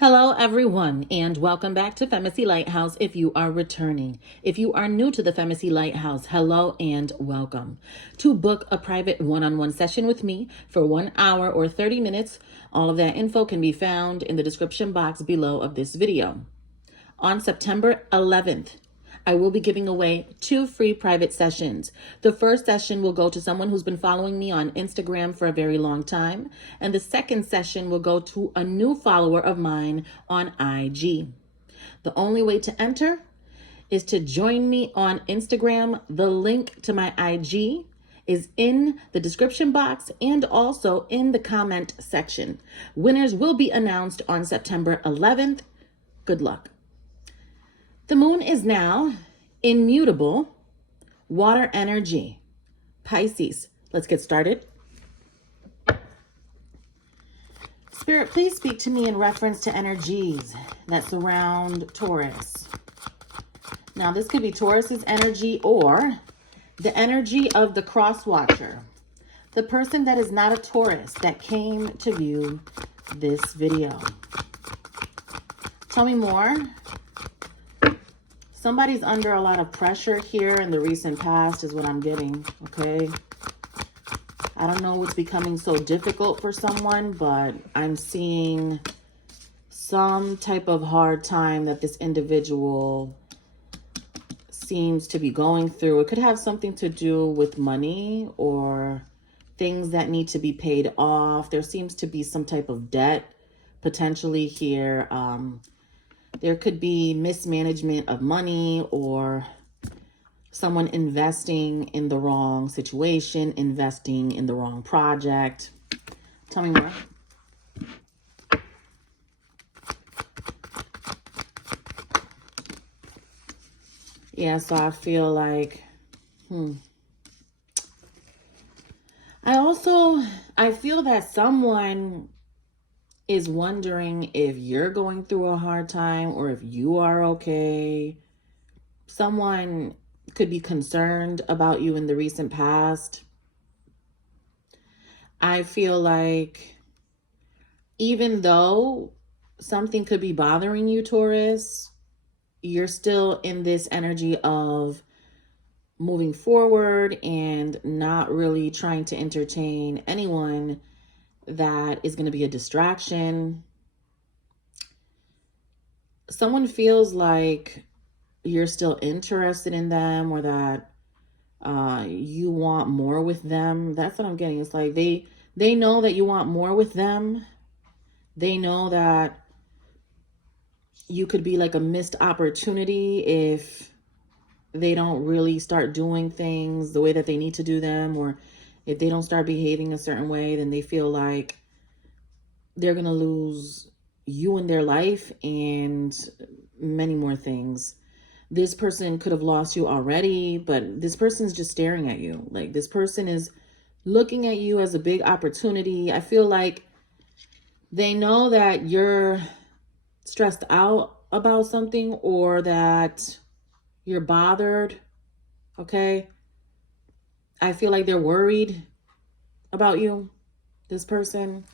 Hello, everyone, and welcome back to FEMACY'S Lighthouse if you are returning. If you are new to the FEMACY'S Lighthouse, hello and welcome. To book a private one-on-one session with me for 1 hour or 30 minutes, all of that info can be found in the description box below of this video. On September 11th, I will be giving away 2 free private sessions. The first session will go to someone who's been following me on Instagram for a very long time. And the second session will go to a new follower of mine on IG. The only way to enter is to join me on Instagram. The link to my IG is in the description box and also in the comment section. Winners will be announced on September 11th. Good luck. The moon is now immutable water energy. Pisces, let's get started. Spirit, please speak to me in reference to energies that surround Taurus. Now, this could be Taurus's energy or the energy of the cross watcher, the person that is not a Taurus that came to view this video. Tell me more. Somebody's under a lot of pressure here in the recent past is what I'm getting, okay? I don't know what's becoming so difficult for someone, but I'm seeing some type of hard time that this individual seems to be going through. It could have something to do with money or things that need to be paid off. There seems to be some type of debt potentially here. There could be mismanagement of money or someone investing in the wrong situation, investing in the wrong project. Tell me more. Yeah, so I feel like, I feel that someone is wondering if you're going through a hard time or if you are okay. Someone could be concerned about you in the recent past. I feel like even though something could be bothering you, Taurus, you're still in this energy of moving forward and not really trying to entertain anyone that is going to be a distraction. Someone feels like you're still interested in them or that you want more with them. That's what I'm getting. It's like they know that you want more with them. They know that you could be like a missed opportunity if they don't really start doing things the way that they need to do them, or if they don't start behaving a certain way, then they feel like they're going to lose you in their life and many more things. This person could have lost you already, but this person's just staring at you. Like, this person is looking at you as a big opportunity. I feel like they know that you're stressed out about something or that you're bothered, okay? I feel like they're worried about you, this person.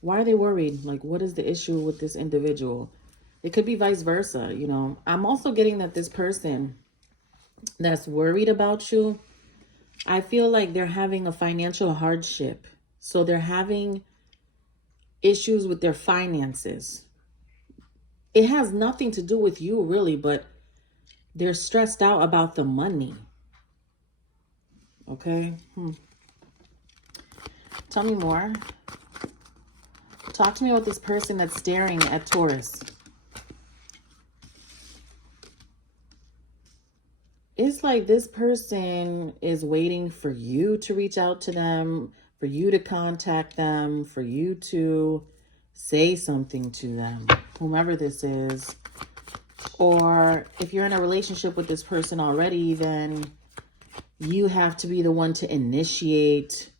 Why are they worried? Like, what is the issue with this individual? It could be vice versa, you know. I'm also getting that this person that's worried about you, I feel like they're having a financial hardship. So they're having issues with their finances. It has nothing to do with you, really, but they're stressed out about the money. Okay? Tell me more. Talk to me about this person that's staring at Taurus. It's like this person is waiting for you to reach out to them, for you to contact them, for you to say something to them, whomever this is. Or if you're in a relationship with this person already, then you have to be the one to initiate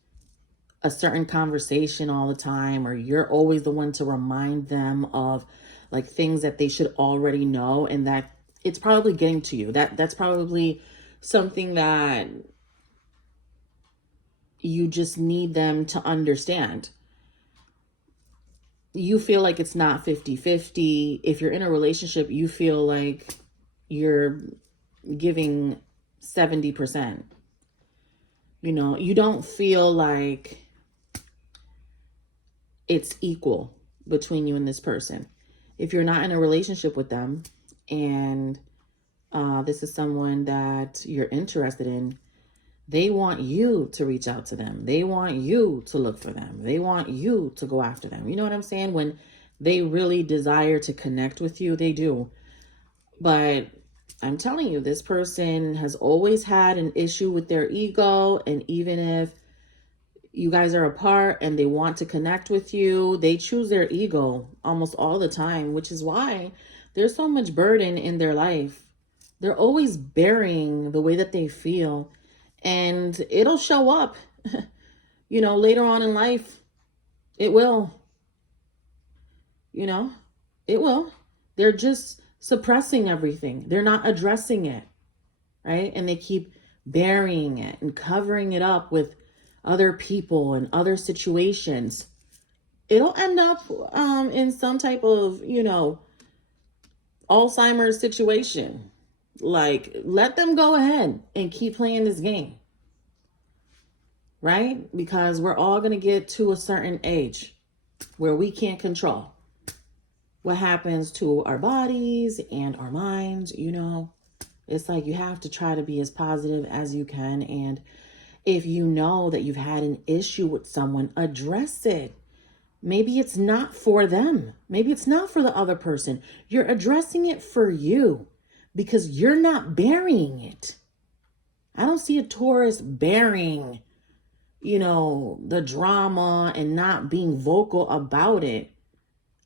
a certain conversation all the time, or you're always the one to remind them of like things that they should already know, and that it's probably getting to you. That's probably something that you just need them to understand. you feel like it's not 50-50. If you're in a relationship, you feel like you're giving 70%. You know, you don't feel like it's equal between you and this person. If you're not in a relationship with them and this is someone that you're interested in, they want you to reach out to them. They want you to look for them. They want you to go after them. You know what I'm saying? When they really desire to connect with you, they do. But I'm telling you, this person has always had an issue with their ego. And even if you guys are apart and they want to connect with you, they choose their ego almost all the time, which is why there's so much burden in their life. They're always bearing the way that they feel, and it'll show up, you know, later on in life. It will, you know, it will. They're just suppressing everything. They're not addressing it, right? And they keep burying it and covering it up with other people and other situations. It'll end up in some type of, you know, Alzheimer's situation. Like, let them go ahead and keep playing this game, right? Because we're all going to get to a certain age where we can't control what happens to our bodies and our minds. You know, it's like you have to try to be as positive as you can. And if you know that you've had an issue with someone, address it. Maybe it's not for them. Maybe it's not for the other person. You're addressing it for you because you're not burying it. I don't see a Taurus burying, you know, the drama and not being vocal about it.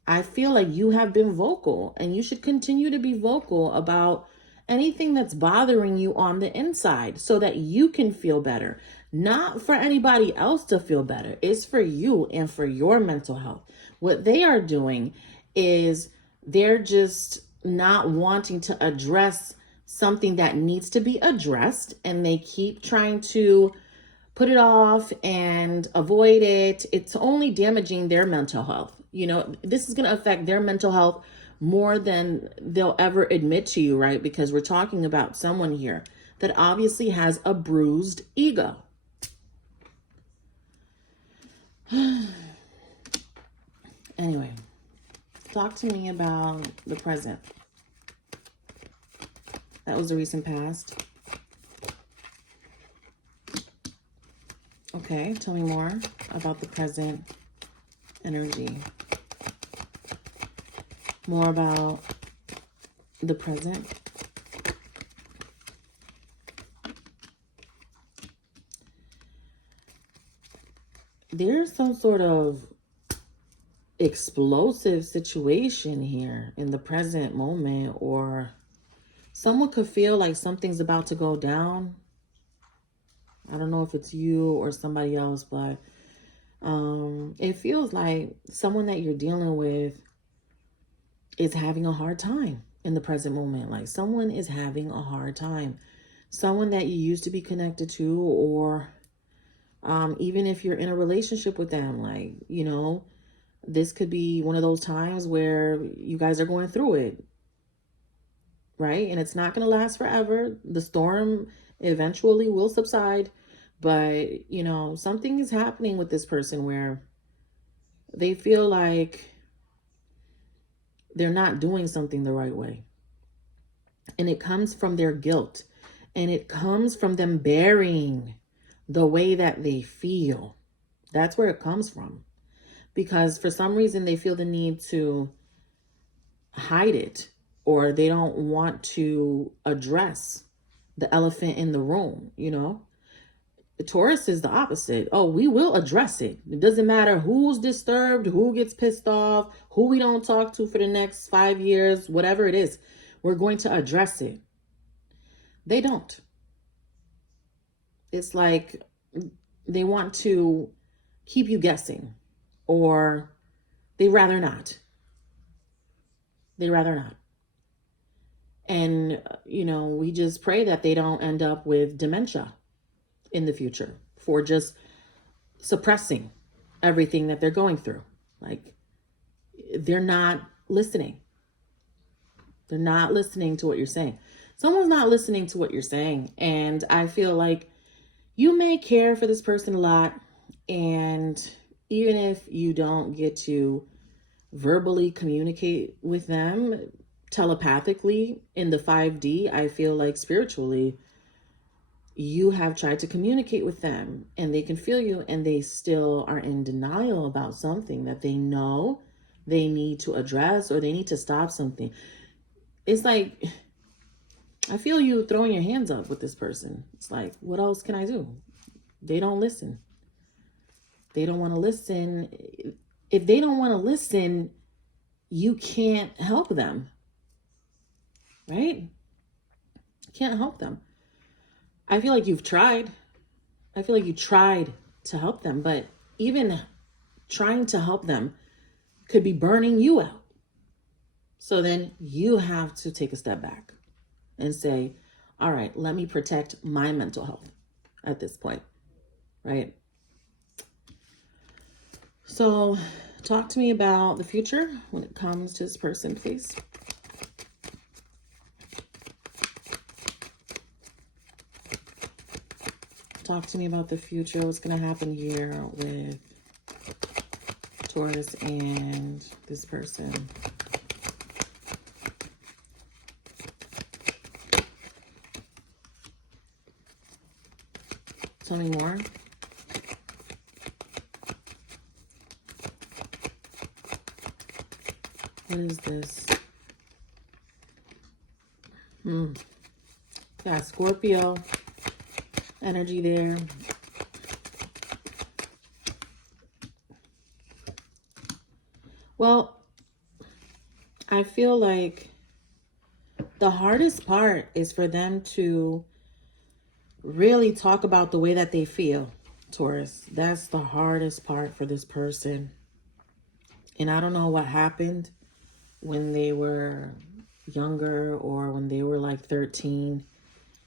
I feel like you have been vocal, and you should continue to be vocal about anything that's bothering you on the inside so that you can feel better. Not for anybody else to feel better. It's for you and for your mental health. What they are doing is they're just not wanting to address something that needs to be addressed, and they keep trying to put it off and avoid it. It's only damaging their mental health. You know, this is going to affect their mental health more than they'll ever admit to you, right? Because we're talking about someone here that obviously has a bruised ego. Anyway, talk to me about the present. That was the recent past. Okay, tell me more about the present energy. More about the present. There's some sort of explosive situation here in the present moment, or someone could feel like something's about to go down. I don't know if it's you or somebody else, but it feels like someone that you're dealing with is having a hard time in the present moment. Like someone is having a hard time. Someone that you used to be connected to, or even if you're in a relationship with them, like, you know, this could be one of those times where you guys are going through it, right? And it's not going to last forever. The storm eventually will subside. But, you know, something is happening with this person where they feel like they're not doing something the right way. And it comes from their guilt. And it comes from them burying the way that they feel. That's where it comes from. Because for some reason they feel the need to hide it, or they don't want to address the elephant in the room, you know? The Taurus is the opposite. Oh, we will address it. It doesn't matter who's disturbed, who gets pissed off, who we don't talk to for the next 5 years, whatever it is, we're going to address it. They don't. It's like they want to keep you guessing, or they rather not. They rather not. And, you know, we just pray that they don't end up with dementia in the future for just suppressing everything that they're going through. Like, they're not listening. They're not listening to what you're saying. Someone's not listening to what you're saying. And I feel like you may care for this person a lot. And even if you don't get to verbally communicate with them telepathically in the 5D, I feel like spiritually, you have tried to communicate with them and they can feel you, and they still are in denial about something that they know they need to address, or they need to stop something. It's like, I feel you throwing your hands up with this person. It's like, what else can I do? They don't listen. They don't want to listen. If they don't want to listen, you can't help them, right? You can't help them. I feel like you've tried. I feel like you tried to help them, but even trying to help them could be burning you out. So then you have to take a step back and say, all right, let me protect my mental health at this point, right? So talk to me about the future when it comes to this person, please. Talk to me about the future. What's going to happen here with Taurus and this person? Tell me more. What is this? Yeah, Scorpio energy there. Well, I feel like the hardest part is for them to really talk about the way that they feel, Taurus. That's the hardest part for this person. And I don't know what happened when they were younger, or when they were like 13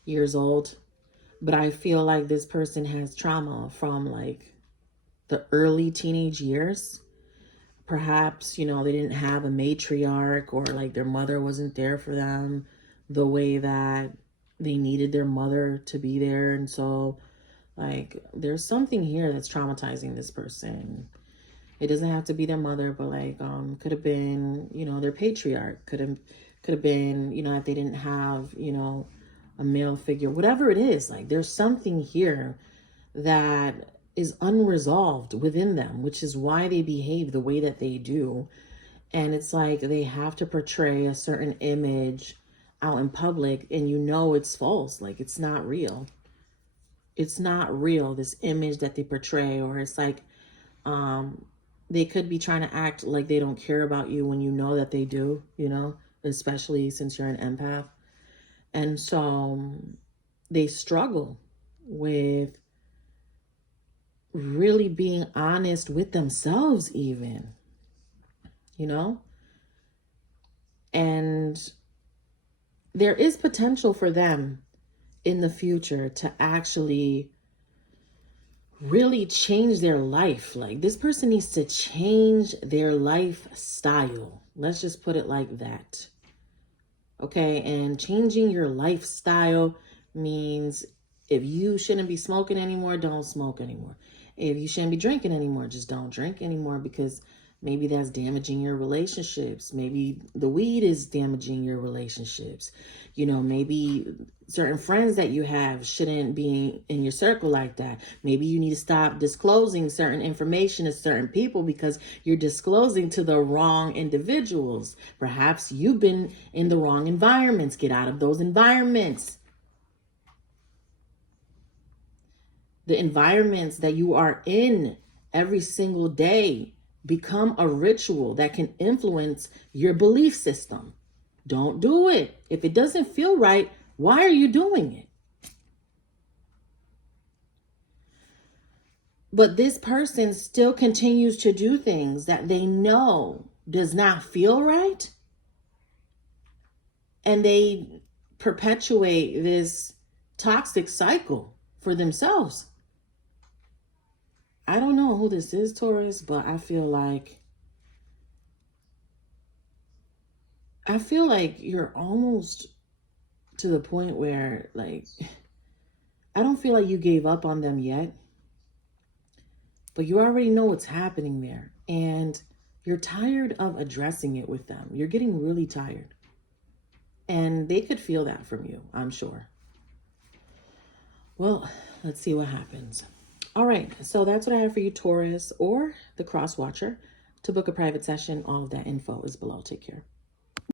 years old. But I feel like this person has trauma from like the early teenage years. Perhaps, you know, they didn't have a matriarch, or like their mother wasn't there for them the way that they needed their mother to be there. And so like there's something here that's traumatizing this person. It doesn't have to be their mother, but like could have been, you know, their patriarch. Could have been, you know, that they didn't have, you know, a male figure, whatever it is. Like there's something here that is unresolved within them, which is why they behave the way that they do. And it's like they have to portray a certain image out in public, and you know it's false. Like it's not real. It's not real, this image that they portray. Or it's like they could be trying to act like they don't care about you when you know that they do, you know, especially since you're an empath. And so they struggle with really being honest with themselves even, you know? And there is potential for them in the future to actually really change their life. Like this person needs to change their lifestyle. Let's just put it like that. Okay, and changing your lifestyle means if you shouldn't be smoking anymore, don't smoke anymore. If you shouldn't be drinking anymore, just don't drink anymore, because maybe that's damaging your relationships. Maybe the weed is damaging your relationships. You know, maybe certain friends that you have shouldn't be in your circle like that. Maybe you need to stop disclosing certain information to certain people because you're disclosing to the wrong individuals. Perhaps you've been in the wrong environments. Get out of those environments. The environments that you are in every single day become a ritual that can influence your belief system. Don't do it. If it doesn't feel right, why are you doing it? But this person still continues to do things that they know does not feel right. And they perpetuate this toxic cycle for themselves. I don't know who this is, Taurus, but I feel like I feel like you're almost to the point where, like, I don't feel like you gave up on them yet, but you already know what's happening there. And you're tired of addressing it with them. You're getting really tired. And they could feel that from you, I'm sure. Well, let's see what happens. All right, so that's what I have for you, Taurus, or the Cross Watcher. To book a private session, all of that info is below. Take care.